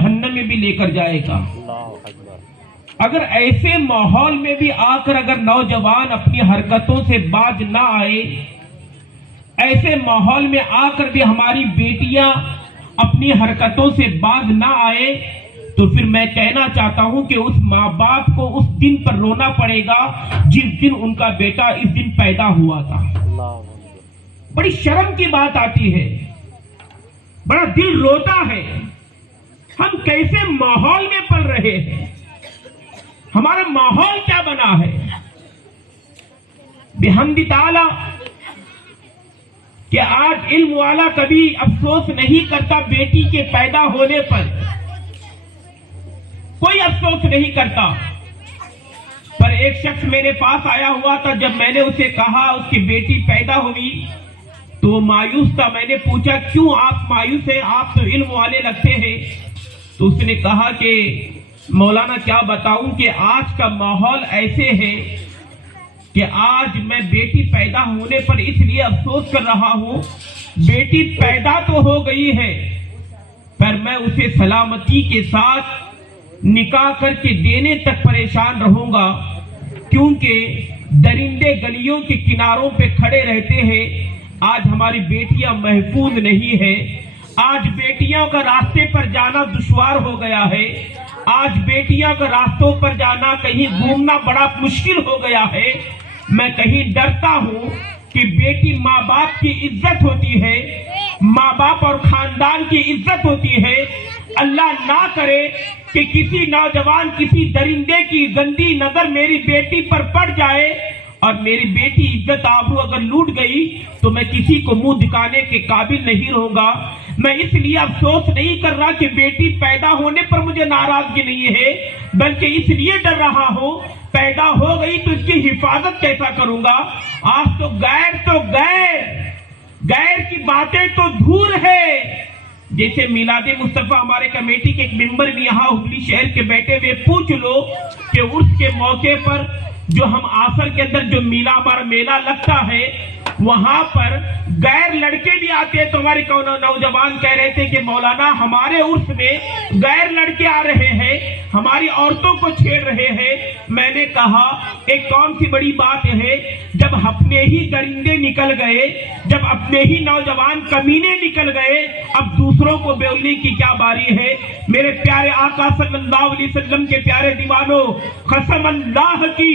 جہنم میں بھی لے کر جائے گا۔ اگر ایسے ماحول میں بھی آ کر اگر نوجوان اپنی حرکتوں سے باز نہ آئے، ایسے ماحول میں آ کر بھی ہماری بیٹیاں اپنی حرکتوں سے باز نہ آئے، تو پھر میں کہنا چاہتا ہوں کہ اس ماں باپ کو اس دن پر رونا پڑے گا جس دن ان کا بیٹا اس دن پیدا ہوا تھا۔ بڑی شرم کی بات آتی ہے، بڑا دل روتا ہے، ہم کیسے ماحول میں پل رہے ہیں، ہمارا ماحول کیا بنا ہے۔ بحمد تعالی کہ آج علم والا کبھی افسوس نہیں کرتا بیٹی کے پیدا ہونے پر، کوئی افسوس نہیں کرتا۔ پر ایک شخص میرے پاس آیا ہوا تھا، جب میں نے اسے کہا اس کی بیٹی پیدا ہوئی تو وہ مایوس تھا۔ میں نے پوچھا کیوں آپ مایوس ہیں، آپ تو علم والے لگتے ہیں؟ تو اس نے کہا کہ مولانا کیا بتاؤں کہ آج کا ماحول ایسے ہے کہ آج میں بیٹی پیدا ہونے پر اس لیے افسوس کر رہا ہوں، بیٹی پیدا تو ہو گئی ہے پر میں اسے سلامتی کے ساتھ نکاح کر کے دینے تک پریشان رہوں گا، کیونکہ درندے گلیوں کے کناروں پہ کھڑے رہتے ہیں۔ آج ہماری بیٹیاں محفوظ نہیں ہے، آج بیٹیوں کا راستے پر جانا دشوار ہو گیا ہے، آج بیٹیوں کا راستوں پر جانا، کہیں گھومنا بڑا مشکل ہو گیا ہے۔ میں کہیں ڈرتا ہوں کہ بیٹی ماں باپ کی عزت ہوتی ہے، ماں باپ اور خاندان کی عزت ہوتی ہے۔ اللہ نہ کرے کہ کسی نوجوان کسی درندے کی گندی نظر میری بیٹی پر پڑ جائے اور میری بیٹی عزت آبرو اگر لوٹ گئی تو میں کسی کو منہ دکھانے کے قابل نہیں رہوں گا۔ میں اس لیے افسوس نہیں کر رہا کہ بیٹی پیدا ہونے پر مجھے ناراضگی نہیں ہے، بلکہ اس لیے ڈر رہا ہوں پیدا ہو گئی تو اس کی حفاظت کیسا کروں گا۔ آج تو غیر کی باتیں تو دور ہے۔ جیسے میلاد مصطفیٰ ہمارے کمیٹی کے ایک ممبر بھی یہاں ہگلی شہر کے بیٹھے ہوئے، پوچھ لو کہ عرس کے موقع پر جو ہم آسر کے اندر جو ہمارا میلہ لگتا ہے وہاں پر غیر لڑکے بھی آتے ہیں، تو ہمارے نوجوان کہہ رہے تھے کہ مولانا ہمارے عرس میں غیر لڑکے آ رہے ہیں، ہماری عورتوں کو چھیڑ رہے ہیں۔ میں نے کہا ایک کون سی بڑی بات ہے، جب اپنے ہی درندے نکل گئے، جب اپنے ہی نوجوان کمینے نکل گئے، اب دوسروں کو بولنے کی کیا باری ہے۔ میرے پیارے آقا صلی اللہ علیہ وسلم کے پیارے دیوانوں، قسم اللہ کی